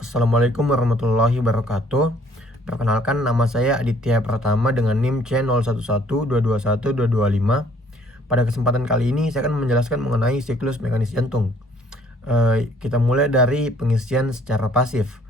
Assalamualaikum warahmatullahi wabarakatuh. Perkenalkan, nama saya Aditya Pratama dengan NIM C0112212225. Pada kesempatan kali ini saya akan menjelaskan mengenai siklus mekanis jantung. Kita mulai dari pengisian secara pasif.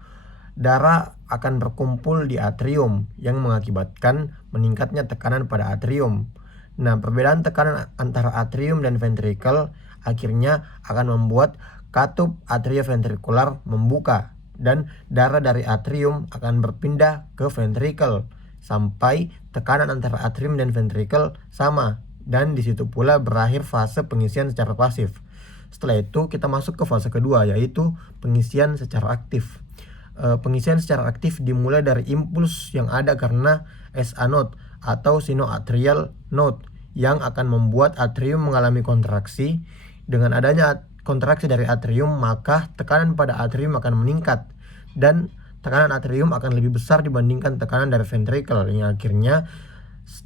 Darah akan berkumpul di atrium yang mengakibatkan meningkatnya tekanan pada atrium. Nah, perbedaan tekanan antara atrium dan ventrikel akhirnya akan membuat katup atrioventrikular membuka dan darah dari atrium akan berpindah ke ventrikel sampai tekanan antara atrium dan ventrikel sama, dan di situ pula berakhir fase pengisian secara pasif. Setelah itu kita masuk ke fase kedua, yaitu pengisian secara aktif. Pengisian secara aktif dimulai dari impuls yang ada karena SA node atau sinoatrial node yang akan membuat atrium mengalami kontraksi. Dengan adanya kontraksi dari atrium, maka tekanan pada atrium akan meningkat dan tekanan atrium akan lebih besar dibandingkan tekanan dari ventrikel, yang akhirnya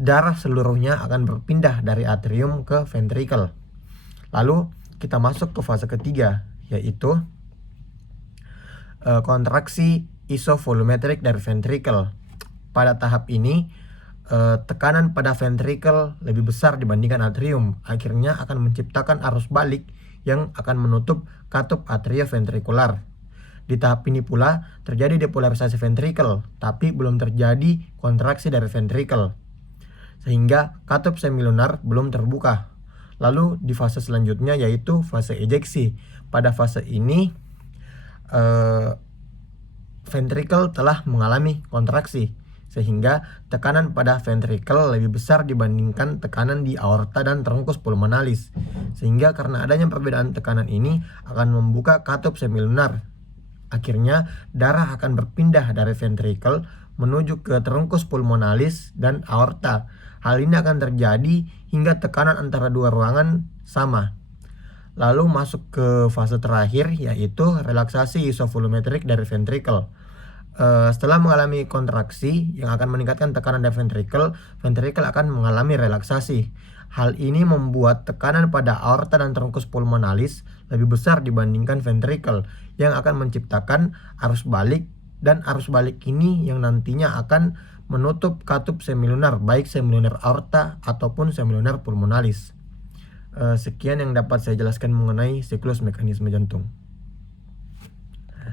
darah seluruhnya akan berpindah dari atrium ke ventrikel. Lalu kita masuk ke fase ketiga, yaitu kontraksi isovolumetrik dari ventrikel. Pada tahap ini tekanan pada ventrikel lebih besar dibandingkan atrium, akhirnya akan menciptakan arus balik yang akan menutup katup atrioventrikular. Di tahap ini pula terjadi depolarisasi ventrikel, tapi belum terjadi kontraksi dari ventrikel, sehingga katup semilunar belum terbuka. Lalu di fase selanjutnya, yaitu fase ejeksi. Pada fase ini ventrikel telah mengalami kontraksi, sehingga tekanan pada ventrikel lebih besar dibandingkan tekanan di aorta dan trunkus pulmonalis, sehingga karena adanya perbedaan tekanan ini akan membuka katup semilunar. Akhirnya darah akan berpindah dari ventrikel menuju ke trunkus pulmonalis dan aorta. Hal ini akan terjadi hingga tekanan antara dua ruangan sama. Lalu masuk ke fase terakhir, yaitu relaksasi isovolumetrik dari ventrikel. Setelah mengalami kontraksi yang akan meningkatkan tekanan dari ventrikel, ventrikel akan mengalami relaksasi. Hal ini membuat tekanan pada aorta dan trunkus pulmonalis lebih besar dibandingkan ventrikel, yang akan menciptakan arus balik, dan arus balik ini yang nantinya akan menutup katup semilunar, baik semilunar aorta ataupun semilunar pulmonalis. Sekian yang dapat saya jelaskan mengenai siklus mekanisme jantung.